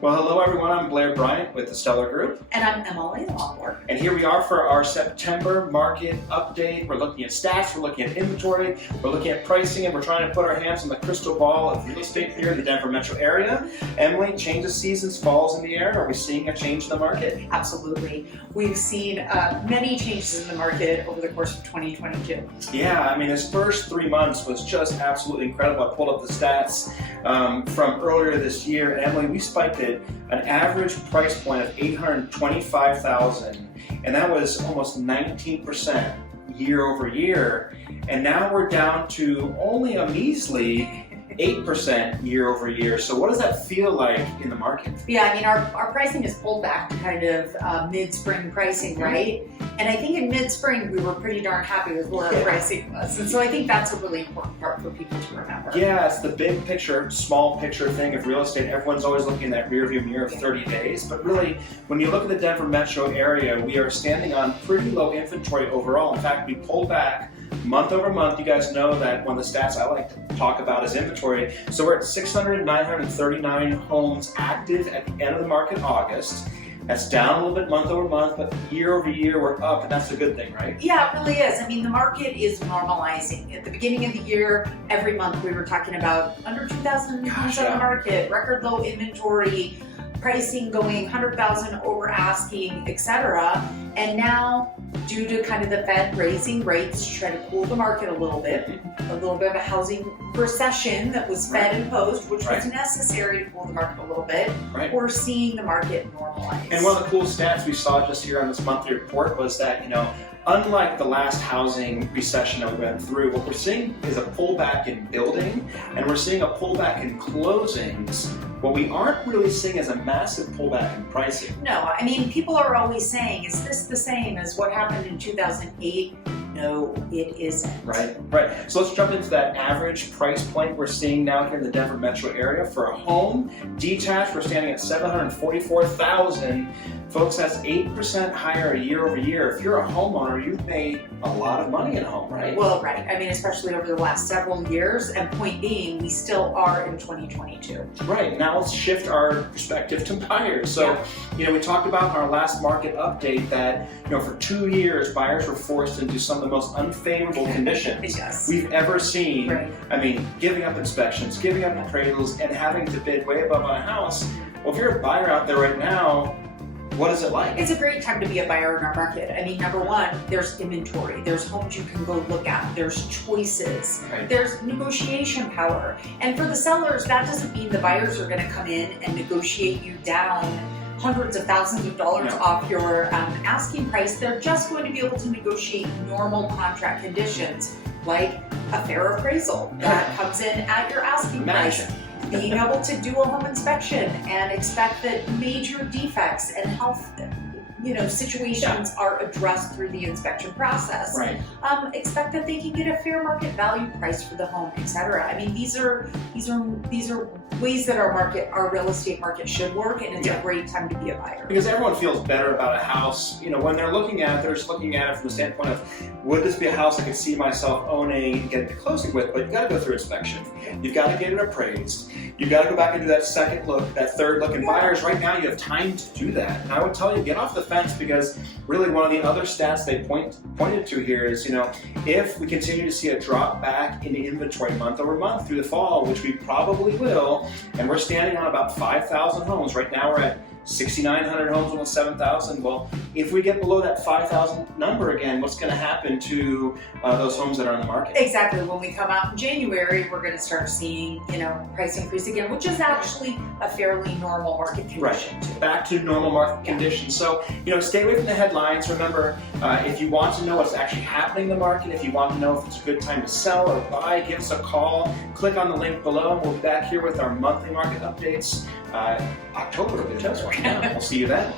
Well, hello everyone, I'm Blair Bryant with the Steller Group. And I'm Emily, the Lonborg. And here we are for our September market update. We're looking at stats, we're looking at inventory, we're looking at pricing, and we're trying to put our hands on the crystal ball of real estate here in the Denver metro area. Emily, change of seasons, fall's in the air. Are we seeing a change in the market? Absolutely. We've seen many changes in the market over the course of 2022. Yeah, I mean, this first 3 months was just absolutely incredible. I pulled up the stats from earlier this year. Emily, we spiked at an average price point of $825,000, and that was almost 19% year over year. And now we're down to only a measly 8% year over year. So what does that feel like in the market? Yeah, I mean, our pricing has pulled back to kind of mid-spring pricing, right? And I think in mid-spring, we were pretty darn happy with where our pricing was. And so I think that's a really important part for people to remember. Yeah, it's the big picture, small picture thing of real estate. Everyone's always looking in that rearview mirror of 30 days. But really, when you look at the Denver metro area, we are standing on pretty low inventory overall. In fact, we pulled back month over month. You guys know that one of the stats I like to talk about is inventory. So we're at 939 homes active at the end of the market in August. That's down a little bit month over month, but year over year we're up, and that's a good thing, right? Yeah, it really is. I mean, the market is normalizing. At the beginning of the year, every month we were talking about under 2,000 homes on the market, record low inventory, pricing going 100,000 over asking, etc. And now, due to kind of the Fed raising rates to try to cool the market a little bit of a housing recession that was Fed imposed, which was necessary to cool the market a little bit, we're seeing the market normalize. And one of the cool stats we saw just here on this monthly report was that, unlike the last housing recession that we went through, what we're seeing is a pullback in building, and we're seeing a pullback in closings. What we aren't really seeing is a massive pullback in pricing. No, I mean, people are always saying, is this the same as what happened in 2008? No, it isn't. Right. So let's jump into that average price point we're seeing now here in the Denver metro area. For a home, detached, we're standing at $744,000. Folks, that's 8% higher year over year. If you're a homeowner, you've made a lot of money in a home, right? Well, right. I mean, especially over the last several years, and point being, we still are in 2022. Right. Now let's shift our perspective to buyers. So, we talked about in our last market update that, for 2 years, buyers were forced into some of the most unfavorable conditions we've ever seen. I mean, giving up inspections, giving up appraisals, and having to bid way above on a house. Well, if you're a buyer out there right now, what is it like? It's a great time to be a buyer in our market. I mean, number one, there's inventory. There's homes you can go look at. There's choices. There's negotiation power. And for the sellers, that doesn't mean the buyers are going to come in and negotiate you down hundreds of thousands of dollars off your asking price. They're just going to be able to negotiate normal contract conditions, like a fair appraisal that comes in at your asking price. Being able to do a home inspection and expect that major defects and health situations are addressed through the inspection process. Expect that they can get a fair market value price for the home, etc. I mean, these are ways that our real estate market should work, and it's a great time to be a buyer. Because everyone feels better about a house. When they're looking at it, they're just looking at it from the standpoint of, would this be a house I could see myself owning and getting to closing with? But you got to go through inspection. You've got to get it appraised. You've got to go back and do that second look, that third look. And buyers, right now, you have time to do that. And I would tell you, get off the fence, because really one of the other stats they pointed to here is, if we continue to see a drop back in the inventory month over month through the fall, which we probably will, and we're standing on about 5,000 homes. Right now we're at 6,900 homes, almost 7,000. Well, if we get below that 5,000 number again, what's going to happen to those homes that are on the market? Exactly. When we come out in January, we're going to start seeing, price increase again, which is actually a fairly normal market condition. Back to normal market conditions. So, stay away from the headlines. Remember, if you want to know what's actually happening in the market, if you want to know if it's a good time to sell or buy, give us a call. Click on the link below, and we'll be back here with our monthly market updates. October, we'll see you then.